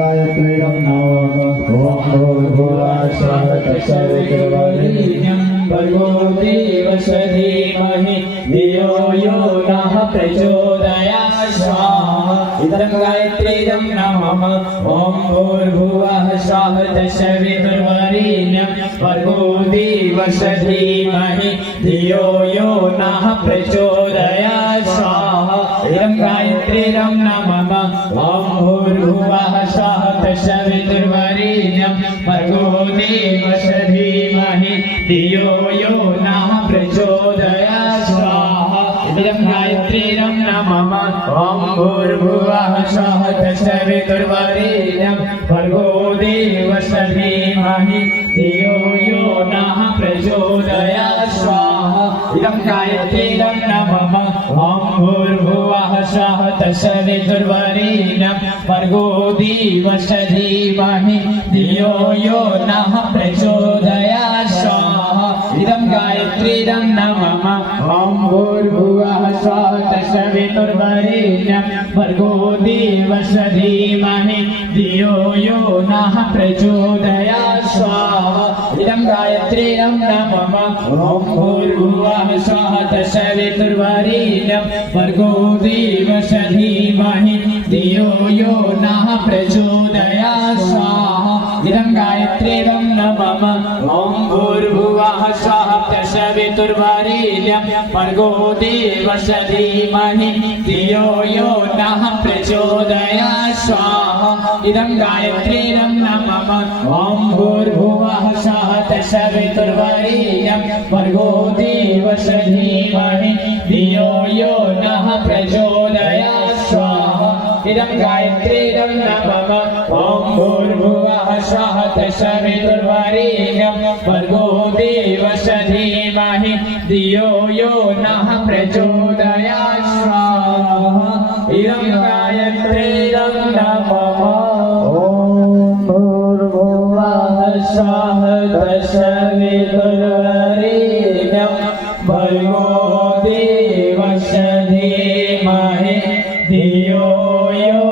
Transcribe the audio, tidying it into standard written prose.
गायत्रीं नमः ॐ भूर्भुवः स्वः तत्सवितुर्वरेण्यं भर्गो देवस्य धीमहि धियो यो नः प्रचोदयात् स्वाहा इदं गायत्रीं नमः ॐ भूर्भुवः स्वः तत्सवितुर्वरेण्यं भर्गो देवस्य धीमहि धियो यो नः प्रचोदयात् स्वाहा इदं गायत्रीं नमः ॐ भूर्भुवः स्वः तत्सवितुर्वरेण्यं भर्गो देवस्य धीमहि धियो यो नः प्रचोदयात् स्वाहा इदं गायत्रीं नमः ॐ भूर्भुवः स्वः तत्सवितुर्वरेण्यं भर्गो देवस्य धीमहि धियो यो नः प्रचोदयात् स्वाहा इदं गायत्रीं नमः ॐ भूर्भुवः स्वः तत्सवितुर्वरेण्यं भर्गो देवस्य धीमहि धियो यो नः प्रचोदयात् स्वाहा इदं गायत्रीं नमः ॐ भूर्भुवः स्वः तत्सवितुर्वरेण्यं भर्गो देवस्य धीमहि धियो यो नः प्रचोदयात् स्वाहा इदं गायत्रीं नमः ॐ भूर्भुवः स्वः तत्सवितुर्वरेण्यं भर्गो देवस्य धीमहि धियो यो नः प्रचोदयात् स्वाहा इदं गायत्रीं नमः ॐ भूर्भुवः स्वः तत्सवितुर्वरेण्यं भर्गो देवस्य धीमहि धियो यो नः प्रचोदयात् स्वाहा इदं गायत्रीं नमः ॐ भूर्भुवः स्वः तत्सवितुर्वरेण्यं भर्गो देवस्य धीमहि धियो यो नः प्रचोदयात् स्वाहा इदं गायत्रीं नमः ॐ भूर्भुवः स्वः तत्सवितुर्वरेण्यं भर्गो देवस्य धीमहि धियो यो नः प्रचोदयात् स्वाहा इदं गायत्रीं नमः ॐ भूर्भुवः स्वः तत्सवितुर्वरेण्यं भर्गो देवस्य धीमहि धियो यो